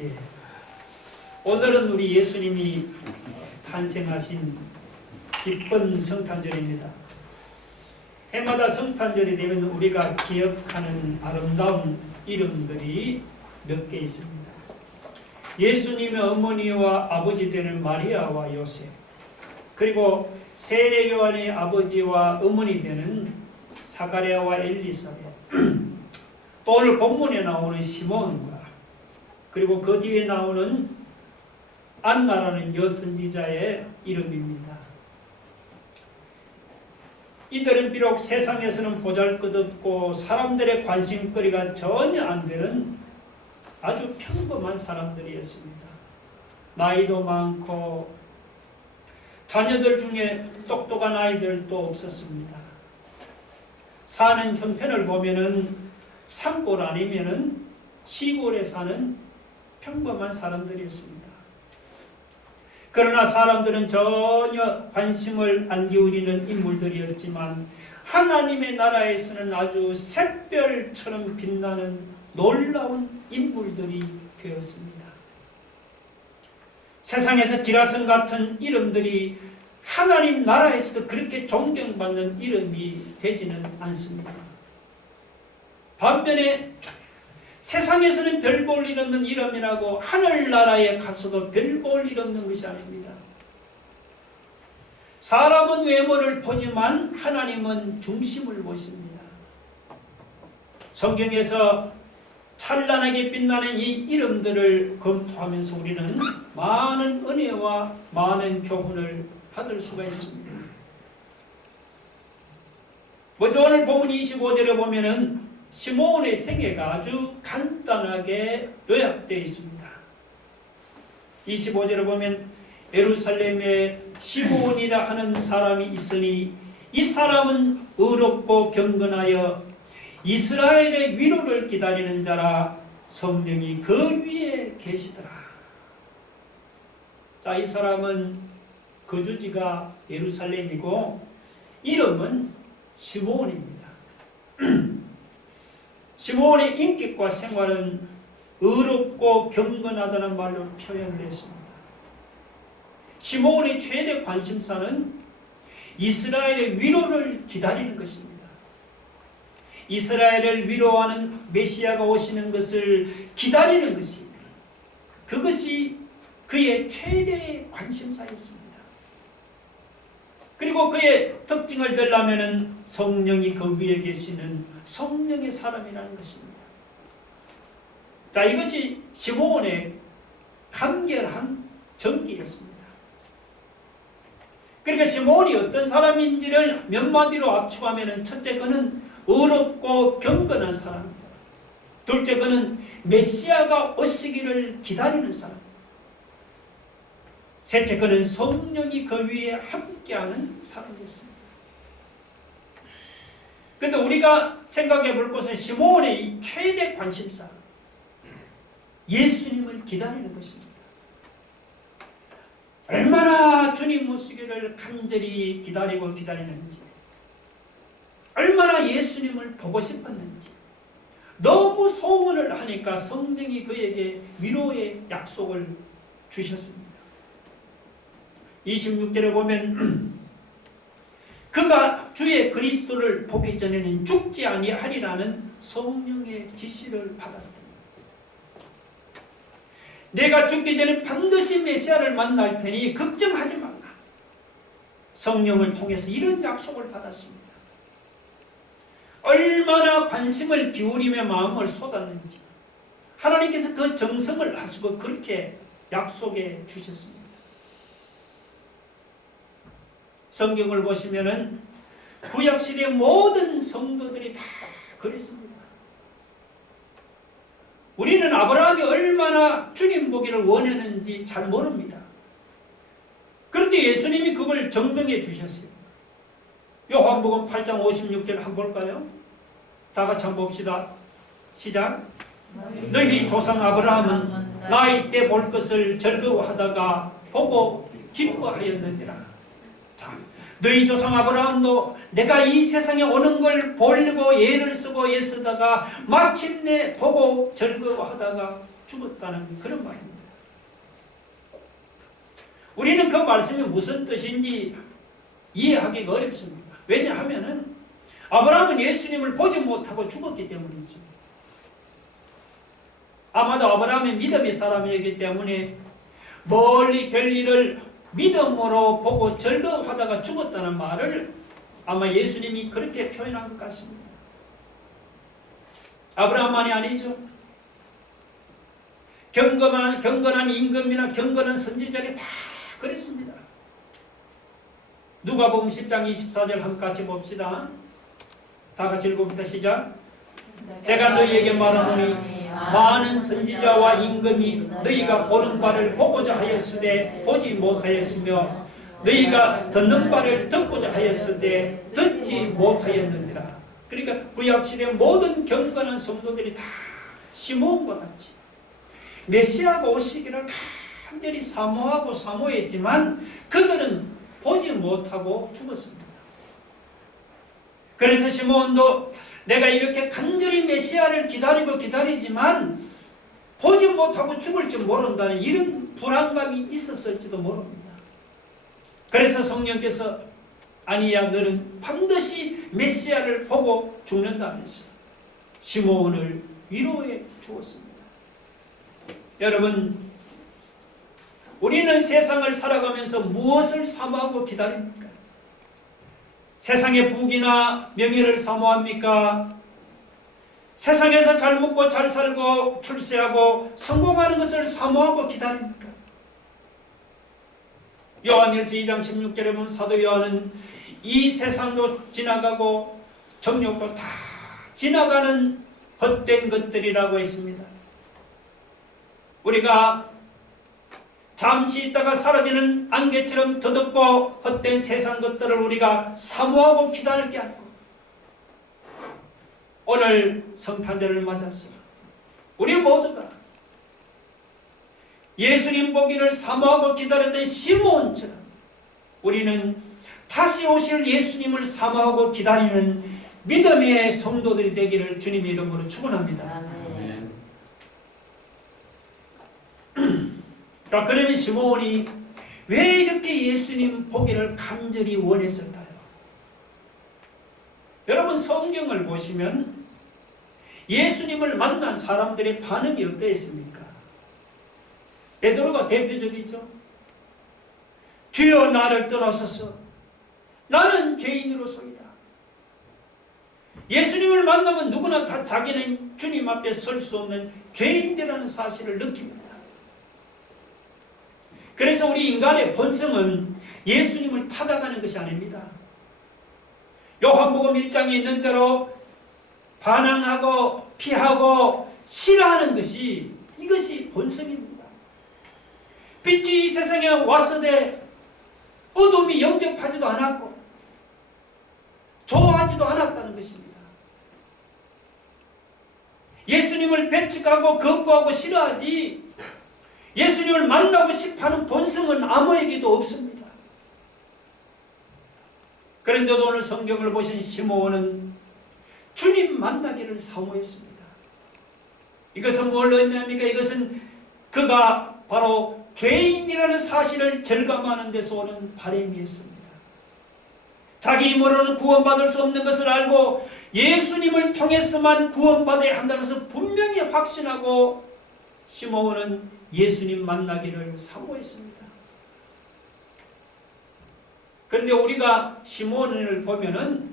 예. 오늘은 우리 예수님이 탄생하신 기쁜 성탄절입니다. 해마다 성탄절이 되면 우리가 기억하는 아름다운 이름들이 몇 개 있습니다. 예수님의 어머니와 아버지 되는 마리아와 요셉, 그리고 세례 요한의 아버지와 어머니 되는 사가랴와 엘리사벳, 또 오늘 본문에 나오는 시몬과 그리고 그 뒤에 나오는 안나라는 여선지자의 이름입니다. 이들은 비록 세상에서는 보잘것없고 사람들의 관심거리가 전혀 안 되는 아주 평범한 사람들이었습니다. 나이도 많고 자녀들 중에 똑똑한 아이들도 없었습니다. 사는 형편을 보면은 산골 아니면은 시골에 사는 평범한 사람들이었습니다. 그러나 사람들은 전혀 관심을 안 기울이는 인물들이었지만 하나님의 나라에서는 아주 샛별처럼 빛나는 놀라운 인물들이 되었습니다. 세상에서 기라성 같은 이름들이 하나님 나라에서도 그렇게 존경받는 이름이 되지는 않습니다. 반면에 세상에서는 별 볼 일 없는 이름이라고 하늘나라에 가서도 별 볼 일 없는 것이 아닙니다. 사람은 외모를 보지만 하나님은 중심을 보십니다. 성경에서 찬란하게 빛나는 이 이름들을 검토하면서 우리는 많은 은혜와 많은 교훈을 받을 수가 있습니다. 먼저 오늘 본문 25절에 보면은 시몬의 생애가 아주 간단하게 요약되어 있습니다. 25절에 보면 예루살렘에 시몬이라 하는 사람이 있으니 이 사람은 의롭고 경건하여 이스라엘의 위로를 기다리는 자라 성령이 그 위에 계시더라. 자, 이 사람은 거주지가 예루살렘이고 이름은 시몬입니다. 시몬의 인격과 생활은 의롭고 경건하다는 말로 표현을 했습니다. 시몬의 최대 관심사는 이스라엘의 위로를 기다리는 것입니다. 이스라엘을 위로하는 메시아가 오시는 것을 기다리는 것입니다. 그것이 그의 최대 관심사였습니다. 그리고 그의 특징을 들려면 성령이 그 위에 계시는 성령의 사람이라는 것입니다. 자, 이것이 시몬의 간결한 전기였습니다. 그러니까 시몬이 어떤 사람인지를 몇 마디로 압축하면 첫째, 그는 의롭고 경건한 사람입니다. 둘째, 그는 메시아가 오시기를 기다리는 사람입니다. 셋째, 그는 성령이 그 위에 함께하는 사람이었습니다. 그런데 우리가 생각해 볼 것은 시몬의 이 최대 관심사, 예수님을 기다리는 것입니다. 얼마나 주님 오시기를 간절히 기다리는지, 얼마나 예수님을 보고 싶었는지, 너무 소원을 하니까 성령이 그에게 위로의 약속을 주셨습니다. 26절에 보면 그가 주의 그리스도를 보기 전에는 죽지 아니하리라는 성령의 지시를 받았다. 내가 죽기 전에 반드시 메시아를 만날 테니 걱정하지 말라. 성령을 통해서 이런 약속을 받았습니다. 얼마나 관심을 기울이며 마음을 쏟았는지 하나님께서 그 정성을 하시고 그렇게 약속해 주셨습니다. 성경을 보시면은 구약시대의 모든 성도들이 다 그랬습니다. 우리는 아브라함이 얼마나 주님 보기를 원했는지 잘 모릅니다. 그런데 예수님이 그걸 증명해 주셨어요. 요한복음 8장 56절 한번 볼까요? 다 같이 한번 봅시다. 시작. 너희 조상 아브라함은 나이 때 볼 것을 즐거워하다가 보고 기뻐하였느니라. 자, 너희 조상 아브라함도 내가 이 세상에 오는 걸 보려고 예를 쓰고 애쓰다가 마침내 보고 즐거워하다가 죽었다는 그런 말입니다. 우리는 그 말씀이 무슨 뜻인지 이해하기가 어렵습니다. 왜냐하면 아브라함은 예수님을 보지 못하고 죽었기 때문이죠. 아마도 아브라함이 믿음의 사람이었기 때문에 멀리 될 일을 믿음으로 보고 절거하다가 죽었다는 말을 아마 예수님이 그렇게 표현한 것 같습니다. 아브라함만이 아니죠. 경건한 임금이나 경건한 선지자들이 다 그랬습니다. 누가복음 10장 24절 한번 같이 봅시다. 다 같이 읽어봅시다. 시작. 내가 너희에게 말하노니 많은 선지자와 임금이 너희가 보는 바를 보고자 하였으되 보지 못하였으며 너희가 듣는 바를 듣고자 하였으되 듣지 못하였느니라. 그러니까 구약시대 모든 경건한 성도들이 다 시므온과 같이 메시아가 오시기를 간절히 사모하고 사모했지만 그들은 보지 못하고 죽었습니다. 그래서 시므온도 내가 이렇게 간절히 메시아를 기다리지만 보지 못하고 죽을지 모른다는 이런 불안감이 있었을지도 모릅니다. 그래서 성령께서 아니야 너는 반드시 메시아를 보고 죽는다면서 시므온을 위로해 주었습니다. 여러분, 우리는 세상을 살아가면서 무엇을 사모하고 기다립니까? 세상의 부귀나 명예를 사모합니까? 세상에서 잘 먹고 잘 살고 출세하고 성공하는 것을 사모하고 기다립니까? 요한일서 2장 16절에 보면 사도 요한은 이 세상도 지나가고 정욕도 다 지나가는 헛된 것들이라고 했습니다. 우리가 잠시 있다가 사라지는 안개처럼 더덥고 헛된 세상 것들을 우리가 사모하고 기다릴 게 아니고 오늘 성탄절을 맞았어. 우리 모두가 예수님 보기를 사모하고 기다렸던 시므온처럼 우리는 다시 오실 예수님을 사모하고 기다리는 믿음의 성도들이 되기를 주님의 이름으로 축원합니다. 자, 그러면 시므온이 왜 이렇게 예수님 보기를 간절히 원했을까요? 여러분, 성경을 보시면 예수님을 만난 사람들의 반응이 어떠했습니까? 베드로가 대표적이죠. 주여 나를 떠나소서 나는 죄인으로소이다. 예수님을 만나면 누구나 다 자기는 주님 앞에 설 수 없는 죄인이라는 사실을 느낍니다. 그래서 우리 인간의 본성은 예수님을 찾아가는 것이 아닙니다. 요한복음 1장에 있는 대로 반항하고 피하고 싫어하는 것이 이것이 본성입니다. 빛이 이 세상에 왔으되 어둠이 영접하지도 않았고 좋아하지도 않았다는 것입니다. 예수님을 배척하고 거부하고 싫어하지 예수님을 만나고 싶어하는 본성은 아무에게도 없습니다. 그런데도 오늘 성경을 보신 시므온은 주님 만나기를 사모했습니다. 이것은 뭘 의미합니까? 이것은 그가 바로 죄인이라는 사실을 절감하는 데서 오는 바람이었습니다. 자기 힘으로는 구원받을 수 없는 것을 알고 예수님을 통해서만 구원받아야 한다는 것을 분명히 확신하고 시므온은 예수님 만나기를 사모했습니다. 그런데 우리가 시므온을 보면은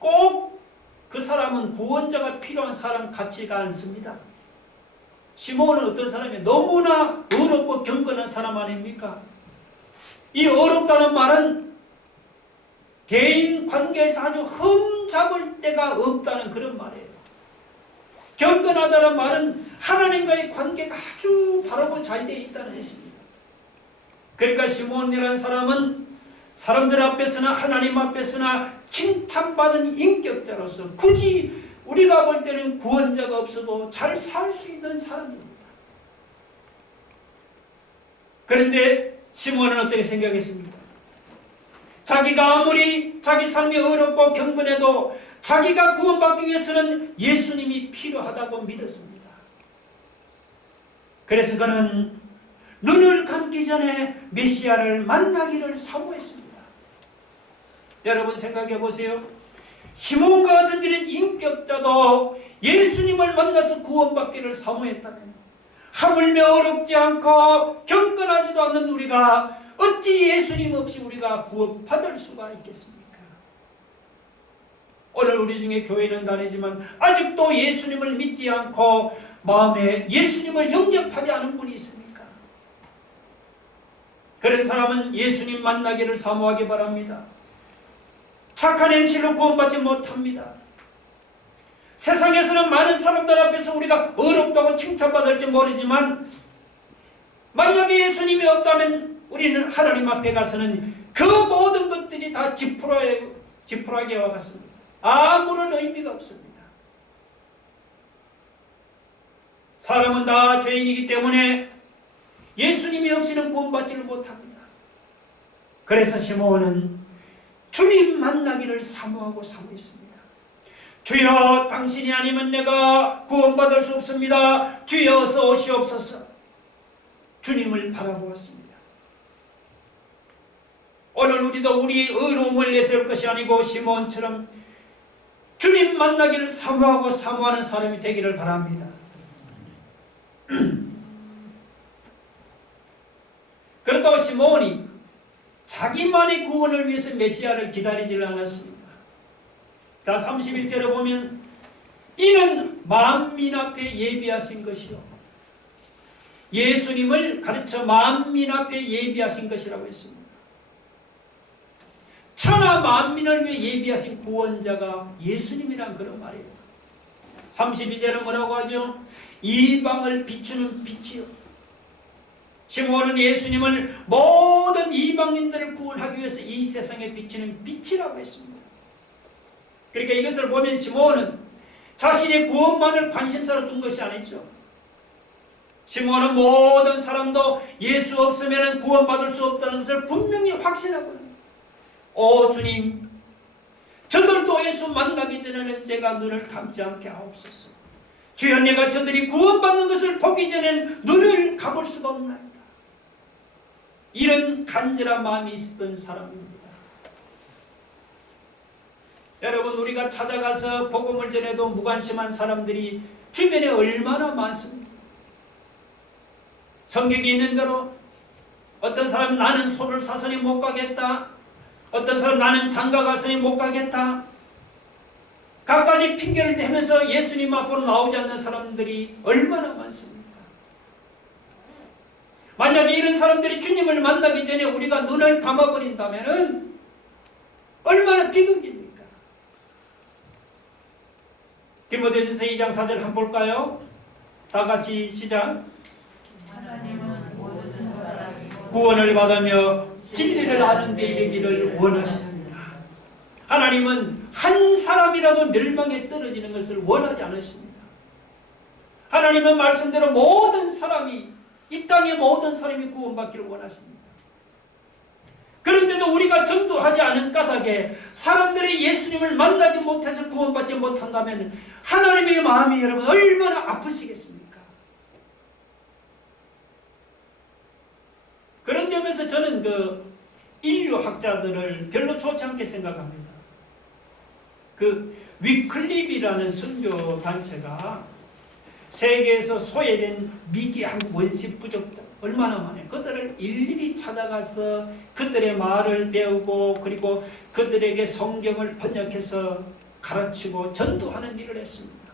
꼭 그 사람은 구원자가 필요한 사람 같지가 않습니다. 시므온은 어떤 사람이에요? 너무나 어렵고 경건한 사람 아닙니까? 이 어렵다는 말은 개인 관계에서 아주 흠잡을 데가 없다는 그런 말이에요. 경건하다는 말은 하나님과의 관계가 아주 바르고 잘 되어 있다는 것입니다. 그러니까 시므온이라는 사람은 사람들 앞에서나 하나님 앞에서나 칭찬받은 인격자로서 굳이 우리가 볼 때는 구원자가 없어도 잘 살 수 있는 사람입니다. 그런데 시므온은 어떻게 생각했습니까? 자기가 아무리 자기 삶이 어렵고 경건해도 자기가 구원받기 위해서는 예수님이 필요하다고 믿었습니다. 그래서 그는 눈을 감기 전에 메시아를 만나기를 사모했습니다. 여러분 생각해 보세요. 시몬과 같은 이런 인격자도 예수님을 만나서 구원받기를 사모했다면 하물며 어렵지 않고 경건하지도 않는 우리가 어찌 예수님 없이 우리가 구원받을 수가 있겠습니까? 오늘 우리 중에 교회는 다니지만 아직도 예수님을 믿지 않고 마음에 예수님을 영접하지 않은 분이 있습니까? 그런 사람은 예수님 만나기를 사모하기 바랍니다. 착한 행실로 구원받지 못합니다. 세상에서는 많은 사람들 앞에서 우리가 어렵다고 칭찬받을지 모르지만 만약에 예수님이 없다면 우리는 하나님 앞에 가서는 그 모든 것들이 다 지푸라기와 같습니다. 아무런 의미가 없습니다. 사람은 다 죄인이기 때문에 예수님이 없이는 구원받지를 못합니다. 그래서 시몬은 주님 만나기를 사모하고 사모했습니다. 주여, 당신이 아니면 내가 구원받을 수 없습니다. 주여, 어서 오시옵소서. 주님을 바라보았습니다. 오늘 우리도 우리의 의로움을 내세울 것이 아니고 시몬처럼 주님 만나기를 사모하고 사모하는 사람이 되기를 바랍니다. 그렇다고 시몬이 자기만의 구원을 위해서 메시아를 기다리지를 않았습니다. 자, 31절에 보면 이는 만민 앞에 예비하신 것이요, 예수님을 가르쳐 만민 앞에 예비하신 것이라고 했습니다. 천하 만민을 위해 예비하신 구원자가 예수님이란 그런 말이에요. 32절은 뭐라고 하죠? 이방을 비추는 빛이요. 시몬은 예수님을 모든 이방인들을 구원하기 위해서 이 세상에 비치는 빛이라고 했습니다. 그러니까 이것을 보면 시몬은 자신의 구원만을 관심사로 둔 것이 아니죠. 시몬은 모든 사람도 예수 없으면 구원받을 수 없다는 것을 분명히 확신하고, 오 주님, 저들도 예수 만나기 전에는 제가 눈을 감지 않게 하옵소서. 주여, 내가 저들이 구원받는 것을 보기 전에는 눈을 감을 수가 없나이다. 이런 간절한 마음이 있었던 사람입니다. 여러분, 우리가 찾아가서 복음을 전해도 무관심한 사람들이 주변에 얼마나 많습니까? 성경에 있는 대로 어떤 사람은 나는 소를 사서니 못 가겠다, 어떤 사람은 나는 장가 갔으니 못 가겠다, 갖가지 핑계를 대면서 예수님 앞으로 나오지 않는 사람들이 얼마나 많습니까? 만약에 이런 사람들이 주님을 만나기 전에 우리가 눈을 감아버린다면 얼마나 비극입니까? 디모데전서 2장 4절 한번 볼까요? 다 같이 시작. 구원을 받으며 진리를 아는 데 이르기를 원하십니다. 하나님은 한 사람이라도 멸망에 떨어지는 것을 원하지 않으십니다. 하나님은 말씀대로 모든 사람이, 이 땅의 모든 사람이 구원받기를 원하십니다. 그런데도 우리가 전도하지 않은 까닭에 사람들이 예수님을 만나지 못해서 구원받지 못한다면 하나님의 마음이 여러분 얼마나 아프시겠습니까? 그런 점에서 저는 그 인류학자들을 별로 좋지 않게 생각합니다. 그 위클립이라는 선교 단체가 세계에서 소외된 미개한 원시 부족들 얼마나 많아요. 그들을 일일이 찾아가서 그들의 말을 배우고 그리고 그들에게 성경을 번역해서 가르치고 전도하는 일을 했습니다.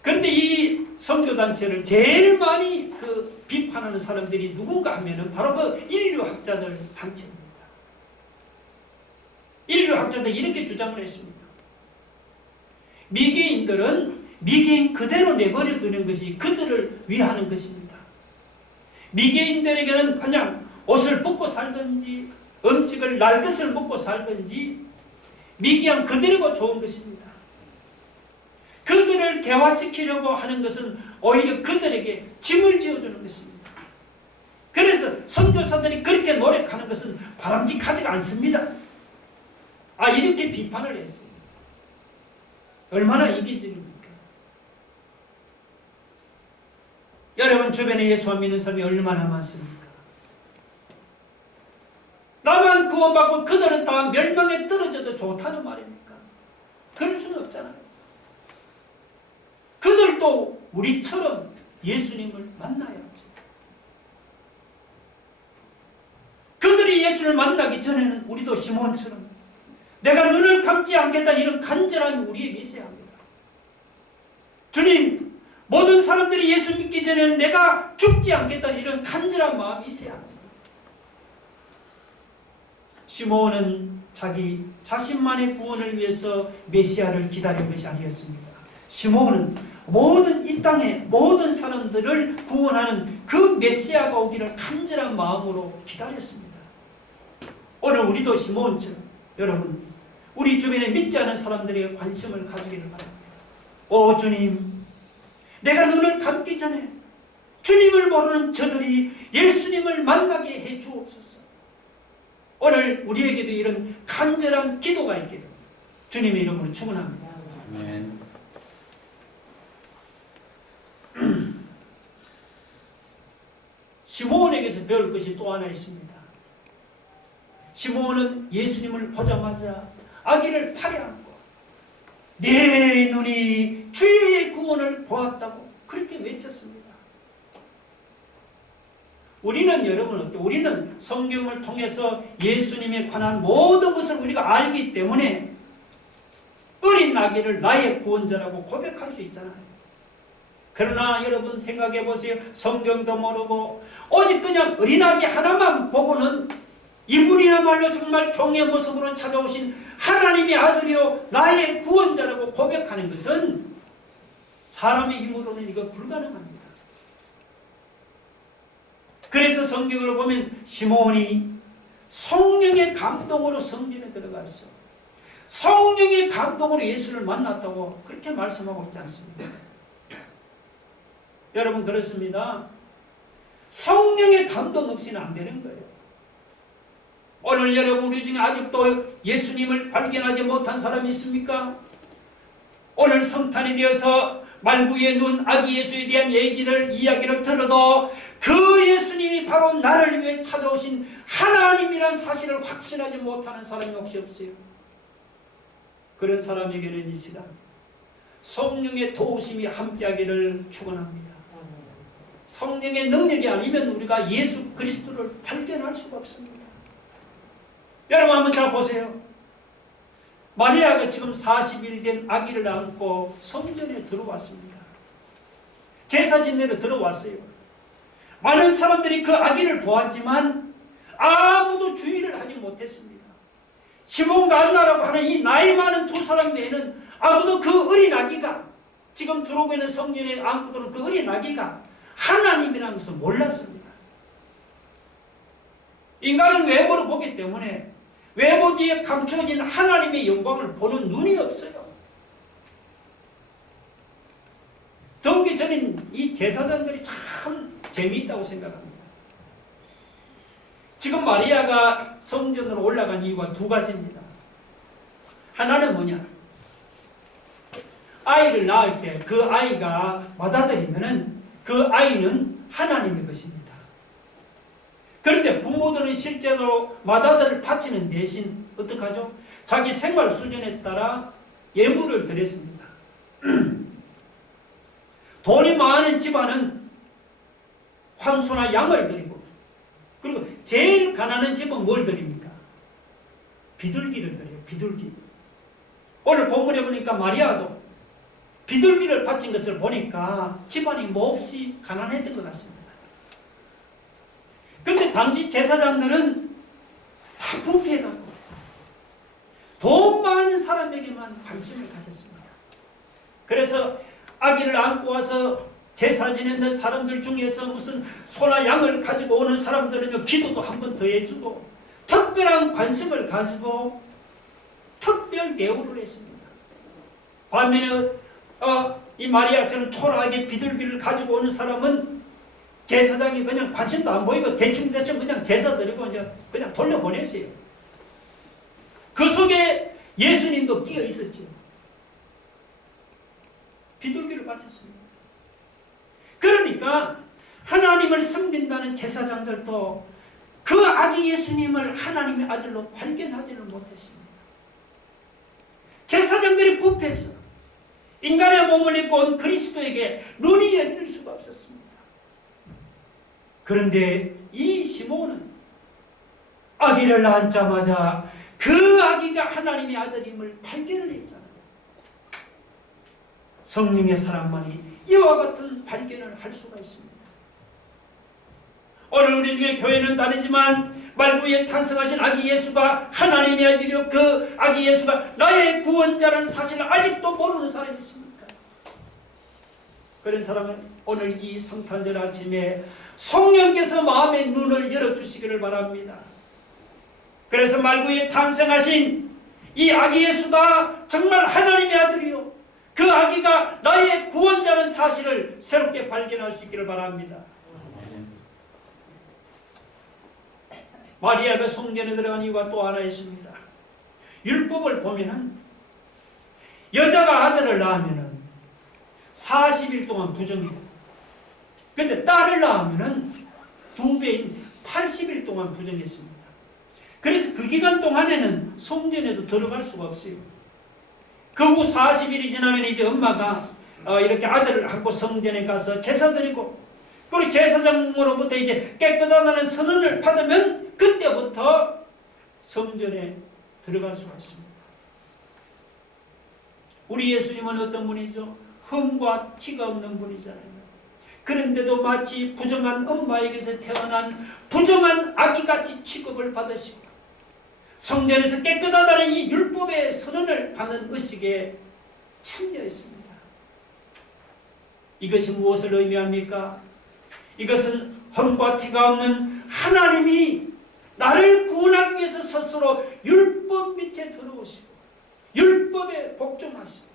그런데 이 선교단체를 제일 많이 비판하는 사람들이 누군가 하면은 바로 그 인류학자들 단체입니다. 인류학자들이 이렇게 주장을 했습니다. 미개인들은 미개인 그대로 내버려 두는 것이 그들을 위하는 것입니다. 미개인들에게는 그냥 옷을 벗고 살든지 음식을 날 것을 먹고 살든지 미개한 그대로가 좋은 것입니다. 그들을 개화시키려고 하는 것은 오히려 그들에게 짐을 지어주는 것입니다. 그래서 선교사들이 그렇게 노력하는 것은 바람직하지가 않습니다. 이렇게 비판을 했어요. 얼마나 이기적입니까? 여러분 주변에 예수 안 믿는 사람이 얼마나 많습니까? 나만 구원받고 그들은 다 멸망에 떨어져도 좋다는 말입니까? 그럴 수는 없잖아요. 그들도 우리처럼 예수님을 만나야죠. 그들이 예수를 만나기 전에는 우리도 시몬처럼 내가 눈을 감지 않겠다는 이런 간절함이 우리에게 있어야 합니다. 주님, 모든 사람들이 예수 믿기 전에는 내가 죽지 않겠다는 이런 간절한 마음이 있어야 합니다. 시몬은 자기 자신만의 구원을 위해서 메시아를 기다린 것이 아니었습니다. 시몬은 모든 이 땅의 모든 사람들을 구원하는 그 메시아가 오기를 간절한 마음으로 기다렸습니다. 오늘 우리도 시몬처럼 여러분 우리 주변에 믿지 않은 사람들에게 관심을 가지기를 바랍니다. 오 주님, 내가 눈을 감기 전에 주님을 모르는 저들이 예수님을 만나게 해 주옵소서. 오늘 우리에게도 이런 간절한 기도가 있기를 주님의 이름으로 축원합니다. 아멘. 시몬에게서 배울 것이 또 하나 있습니다. 시몬은 예수님을 보자마자 아기를 팔에 안고 내 눈이 주의 구원을 보았다고 그렇게 외쳤습니다. 우리는 여러분 어때요? 우리는 성경을 통해서 예수님에 관한 모든 것을 우리가 알기 때문에 어린 아기를 나의 구원자라고 고백할 수 있잖아요. 그러나 여러분 생각해 보세요. 성경도 모르고 오직 그냥 어린아기 하나만 보고는 이분이야말로 정말 종의 모습으로 찾아오신 하나님의 아들이요 나의 구원자라고 고백하는 것은 사람의 힘으로는 이거 불가능합니다. 그래서 성경을 보면 시몬이 성령의 감동으로 성전에 들어가서 성령의 감동으로 예수를 만났다고 그렇게 말씀하고 있지 않습니까? 여러분 그렇습니다. 성령의 감동 없이는 안 되는 거예요. 오늘 여러분 우리 중에 아직도 예수님을 발견하지 못한 사람이 있습니까? 오늘 성탄이 되어서 말구의 눈 아기 예수에 대한 이야기를 들어도 그 예수님이 바로 나를 위해 찾아오신 하나님이라는 사실을 확신하지 못하는 사람이 혹시 없어요? 그런 사람에게는 이 시간 성령의 도우심이 함께하기를 축원합니다. 성령의 능력이 아니면 우리가 예수 그리스도를 발견할 수가 없습니다. 여러분 한번 잘 보세요. 마리아가 지금 40일 된 아기를 안고 성전에 들어왔습니다. 제사 지내러 들어왔어요. 많은 사람들이 그 아기를 보았지만 아무도 주의를 하지 못했습니다. 시몬과 안나라고 하는 이 나이 많은 두 사람 외에는 아무도 그 어린 아기가 지금 들어오고 있는 성전에 안고 들어온 그 어린 아기가 하나님이라는 것을 몰랐습니다. 인간은 외모를 보기 때문에 외모 뒤에 감추어진 하나님의 영광을 보는 눈이 없어요. 더욱이 저는 이 제사장들이 참 재미있다고 생각합니다. 지금 마리아가 성전으로 올라간 이유가 두 가지입니다. 하나는 뭐냐? 아이를 낳을 때 그 아이가 받아들이면은 그 아이는 하나님의 것입니다. 그런데 부모들은 실제로 맏아들을 바치는 대신 어떻게 하죠? 자기 생활 수준에 따라 예물을 드렸습니다. 돈이 많은 집안은 황소나 양을 드리고, 그리고 제일 가난한 집은 뭘 드립니까? 비둘기를 드려요. 비둘기. 오늘 본문에 보니까 마리아도 비둘기를 바친 것을 보니까 집안이 몹시 가난했던 것 같습니다. 그런데 당시 제사장들은 다 부패해갖고 돈 많은 사람에게만 관심을 가졌습니다. 그래서 아기를 안고 와서 제사 지내는 사람들 중에서 무슨 소나 양을 가지고 오는 사람들은 기도도 한 번 더 해주고 특별한 관심을 가지고 특별 대우를 했습니다. 반면에 이 마리아처럼 초라하게 비둘기를 가지고 오는 사람은 제사장이 그냥 관심도 안 보이고 대충 그냥 제사 드리고 이제 그냥 돌려보냈어요. 그 속에 예수님도 끼어 있었죠. 비둘기를 바쳤습니다. 그러니까 하나님을 섬긴다는 제사장들도 그 아기 예수님을 하나님의 아들로 발견하지는 못했습니다. 제사장들이 부패해서 인간의 몸을 입고 온 그리스도에게 눈이 열릴 수가 없었습니다. 그런데 이 시몬은 아기를 낳자마자 그 아기가 하나님의 아들임을 발견을 했잖아요. 성령의 사람만이 이와 같은 발견을 할 수가 있습니다. 오늘 우리 중에 교회는 다르지만 말구에 탄생하신 아기 예수가 하나님의 아들이요 그 아기 예수가 나의 구원자라는 사실을 아직도 모르는 사람이 있습니까? 그런 사람은 오늘 이 성탄절 아침에 성령께서 마음의 눈을 열어주시기를 바랍니다. 그래서 말구에 탄생하신 이 아기 예수가 정말 하나님의 아들이요 그 아기가 나의 구원자라는 사실을 새롭게 발견할 수 있기를 바랍니다. 마리아가 성전에 들어간 이유가 또 하나 있습니다. 율법을 보면은 여자가 아들을 낳으면은 40일 동안 부정이고, 근데 딸을 낳으면은 2배인 80일 동안 부정했습니다. 그래서 그 기간 동안에는 성전에도 들어갈 수가 없어요. 그 후 40일이 지나면 이제 엄마가 이렇게 아들을 안고 성전에 가서 제사 드리고, 그리고 제사장으로부터 이제 깨끗하다는 선언을 받으면 그때부터 성전에 들어갈 수가 있습니다. 우리 예수님은 어떤 분이죠? 흠과 티가 없는 분이잖아요. 그런데도 마치 부정한 엄마에게서 태어난 부정한 아기같이 취급을 받으시고 성전에서 깨끗하다는 이 율법의 선언을 받는 의식에 참여했습니다. 이것이 무엇을 의미합니까? 이것은 흠과 티가 없는 하나님이 나를 구원하기 위해서 스스로 율법 밑에 들어오시고 율법에 복종하시고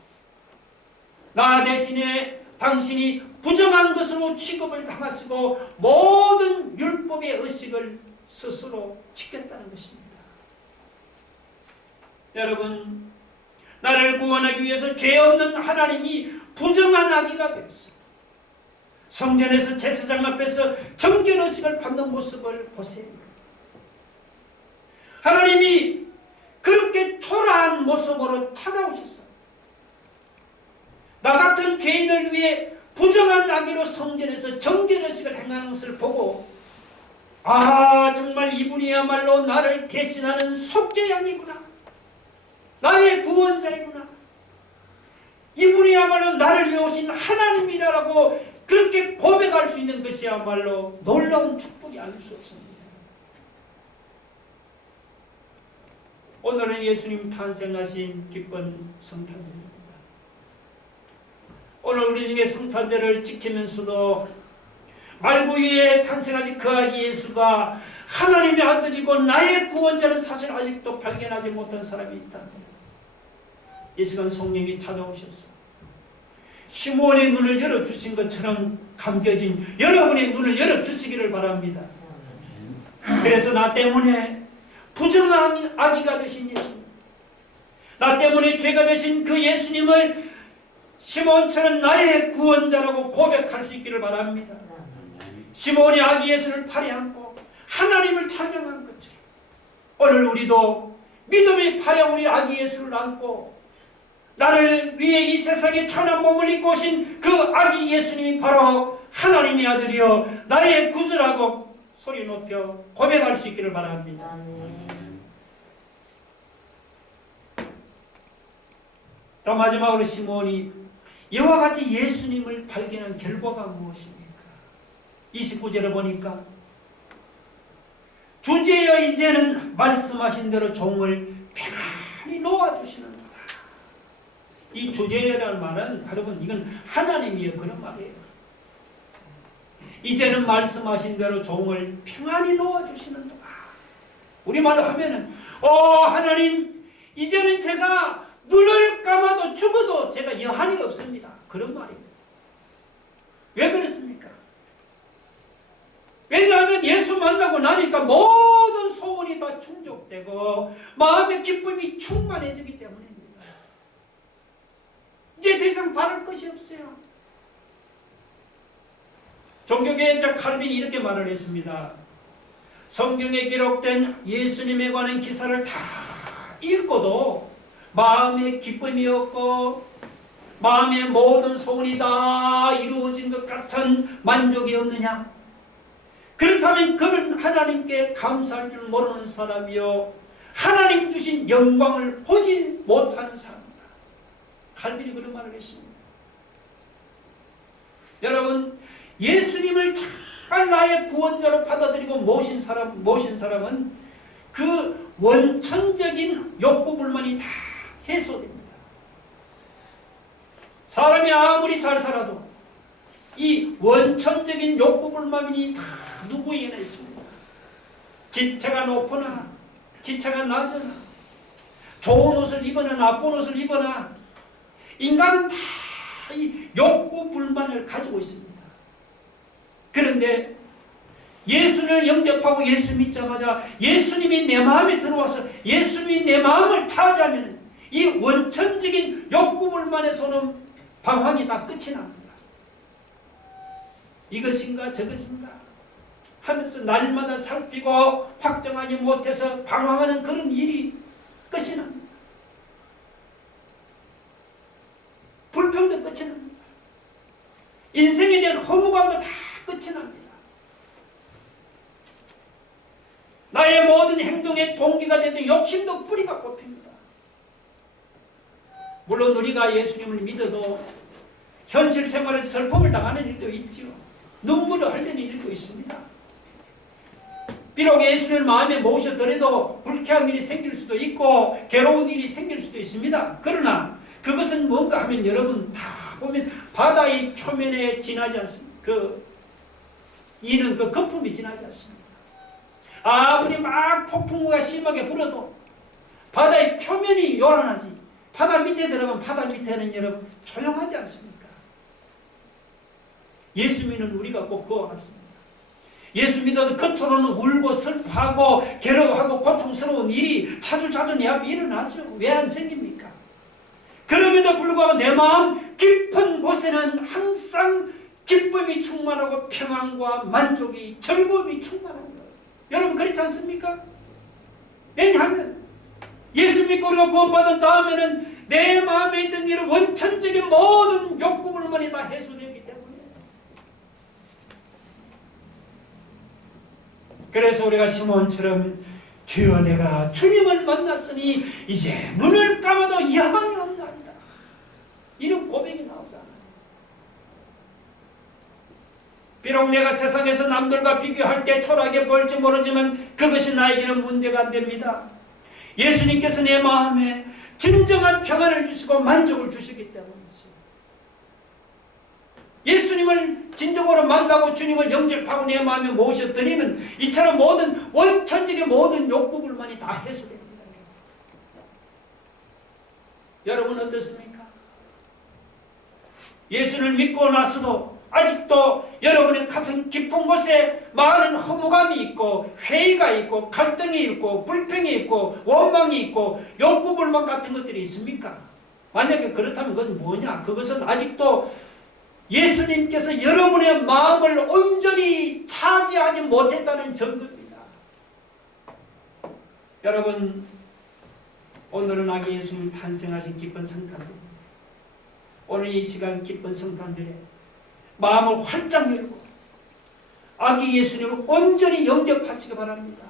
나 대신에 당신이 부정한 것으로 취급을 당하시고 모든 율법의 의식을 스스로 지켰다는 것입니다. 여러분, 나를 구원하기 위해서 죄 없는 하나님이 부정한 아기가 되었습니다. 성전에서 제사장 앞에서 정결의식을 받는 모습을 보세요. 하나님이 그렇게 초라한 모습으로 찾아오셨어요. 나 같은 죄인을 위해 부정한 아기로 성전에서 정결의식을 행하는 것을 보고 아, 정말 이분이야말로 나를 대신하는 속죄양이구나. 나의 구원자이구나. 이분이야말로 나를 위해 오신 하나님이라고 그렇게 고백할 수 있는 것이야말로 놀라운 축복이 아닐 수 없습니다. 오늘은 예수님 탄생하신 기쁜 성탄절입니다. 오늘 우리 중에 성탄절을 지키면서도 말구이에 탄생하신 그 아기 예수가 하나님의 아들이고 나의 구원자는 사실 아직도 발견하지 못한 사람이 있답니다. 이 시간 성령이 찾아오셔서 시몬의 눈을 열어주신 것처럼 감겨진 여러분의 눈을 열어주시기를 바랍니다. 그래서 나 때문에 부정한 아기가 되신 예수님, 나 때문에 죄가 되신 그 예수님을 시몬처럼 나의 구원자라고 고백할 수 있기를 바랍니다. 시몬이 아기 예수를 팔에 안고 하나님을 찬양한 것처럼 오늘 우리도 믿음의 팔에 우리 아기 예수를 안고 나를 위해 이 세상에 천한 몸을 입고 오신 그 아기 예수님이 바로 하나님의 아들이여 나의 구주라고 소리 높여 고백할 수 있기를 바랍니다. 또 마지막으로 시몬이 이와 같이 예수님을 발견한 결과가 무엇입니까? 29절에 보니까 주제여 이제는 말씀하신 대로 종을 편안히 놓아주시는도다. 이 주제라는 말은 여러분 이건 하나님이여 그런 말이에요. 이제는 말씀하신 대로 종을 평안히 놓아주시는도다. 우리말로 하면은 하나님 이제는 제가 눈을 감아도 죽어도 제가 여한이 없습니다. 그런 말입니다. 왜 그렇습니까? 왜냐하면 예수 만나고 나니까 모든 소원이 다 충족되고 마음의 기쁨이 충만해지기 때문입니다. 이제 더 이상 바랄 것이 없어요. 종교개혁자 칼빈이 이렇게 말을 했습니다. 성경에 기록된 예수님에 관한 기사를 다 읽고도 마음에 기쁨이 없고 마음의 모든 소원이 다 이루어진 것 같은 만족이 없느냐? 그렇다면 그는 하나님께 감사할 줄 모르는 사람이요 하나님 주신 영광을 보지 못하는 사람이다. 칼빈이 그런 말을 했습니다. 여러분, 예수님을 정말 나의 구원자로 받아들이고 모신 사람은 그 원천적인 욕구 불만이 다 해소됩니다. 사람이 아무리 잘 살아도 이 원천적인 욕구 불만이 다 누구에게나 있습니다. 지체가 높으나 지체가 낮으나 좋은 옷을 입거나 나쁜 옷을 입거나 인간은 다 이 욕구 불만을 가지고 있습니다. 그런데 예수를 영접하고 예수 믿자마자 예수님이 내 마음에 들어와서 예수님이 내 마음을 차지하면 이 원천적인 욕구 불만에서는 방황이 다 끝이 납니다. 이것인가 저것인가 하면서 날마다 살피고 확정하지 못해서 방황하는 그런 일이 끝이 납니다. 불평도 끝이 납니다. 인생에 대한 허무감도 다 끝이 납니다. 나의 모든 행동의 동기가 되는 욕심도 뿌리가 꼽힙니다. 물론 우리가 예수님을 믿어도 현실 생활에서 슬픔을 당하는 일도 있지요. 눈물을 흘리는 일도 있습니다. 비록 예수님을 마음에 모셔더라도 불쾌한 일이 생길 수도 있고 괴로운 일이 생길 수도 있습니다. 그러나 그것은 뭔가 하면 여러분 다 보면 바다의 표면에 지나지 않습니다. 이는 그 거품이 지나지 않습니다. 아무리 막 폭풍우가 심하게 불어도 바다의 표면이 요란하지 바다 밑에 들어가면 바다 밑에는 여러분 조용하지 않습니까? 예수 믿는 우리가 꼭 그와 같습니다. 예수 믿어도 겉으로는 울고 슬퍼하고 괴로워하고 고통스러운 일이 자주 내 앞에 일어나죠. 왜 안 생깁니까? 그럼에도 불구하고 내 마음 깊은 곳에는 항상 기쁨이 충만하고 평안과 만족이 즐거움이 충만합니다. 여러분 그렇지 않습니까? 왜냐하면 예수 믿고 우리가 구원받은 다음에는 내 마음에 있던 이런 원천적인 모든 욕구 불만이 다 해소되기 때문에 그래서 우리가 시몬처럼 주여 내가 주님을 만났으니 이제 눈을 감아도 야망이 없나이다. 이런 고백이 나오잖아요. 비록 내가 세상에서 남들과 비교할 때 초라하게 보일지 모르지만 그것이 나에게는 문제가 안 됩니다. 예수님께서 내 마음에 진정한 평안을 주시고 만족을 주시기 때문이죠. 예수님을 진정으로 만나고 주님을 영접하고 내 마음에 모셔드리면 이처럼 모든 원천적인 모든 욕구 불만이 다 해소됩니다. 여러분 어떻습니까? 예수를 믿고 나서도 아직도 여러분의 가슴 깊은 곳에 많은 허무감이 있고 회의가 있고 갈등이 있고 불평이 있고 원망이 있고 욕구 불만 같은 것들이 있습니까? 만약에 그렇다면 그것은 뭐냐? 그것은 아직도 예수님께서 여러분의 마음을 온전히 차지하지 못했다는 증거입니다. 여러분 오늘은 아기 예수님 탄생하신 기쁜 성탄절입니다. 오늘 이 시간 기쁜 성탄절에 마음을 활짝 열고 아기 예수님을 온전히 영접하시기 바랍니다.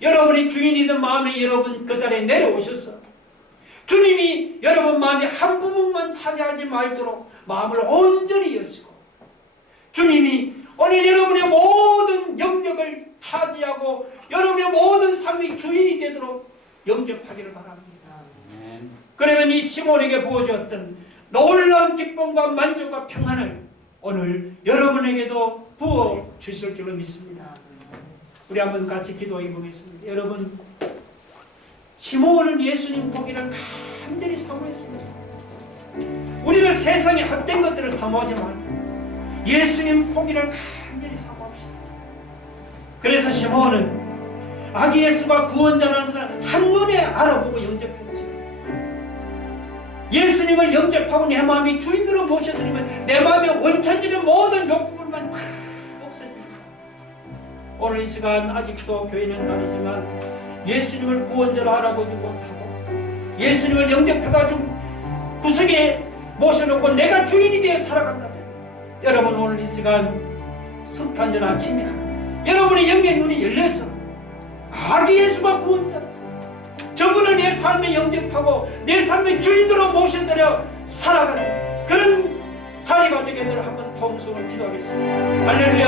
여러분이 주인이든 마음에 여러분 그 자리에 내려오셔서 주님이 여러분 마음에 한 부분만 차지하지 말도록 마음을 온전히 여시고 주님이 오늘 여러분의 모든 영역을 차지하고 여러분의 모든 삶의 주인이 되도록 영접하기를 바랍니다. 그러면 이 시몬에게 부어주었던 놀라운 기쁨과 만족과 평안을 오늘 여러분에게도 부어 주실 줄로 믿습니다. 우리 한번 같이 기도해 보겠습니다. 여러분 시몬은 예수님 보기를 간절히 사모했습니다. 우리가 세상에 헛된 것들을 사모하지 말고 예수님 보기를 간절히 사모합시다. 그래서 시몬은 아기 예수가 구원자라는 것을 한눈에 알아보고 영접했죠. 예수님을 영접하고 내 마음이 주인으로 모셔드리면 내 마음의 원천적인 모든 욕구만 오늘 이 시간 아직도 교회는 다니지만 예수님을 구원자로 알아보지 못하고 예수님을 영접해가지고 구석에 모셔놓고 내가 주인이 되어 살아간다면 여러분 오늘 이 시간 석탄절 아침에 여러분의 영의 눈이 열려서 예수가 구원자다, 저분을 내 삶에 영접하고 내 삶의 주인으로 모셔드려 살아가는 그런 자리가 되게 늘 한번 통성을 기도하겠습니다. 할렐루야.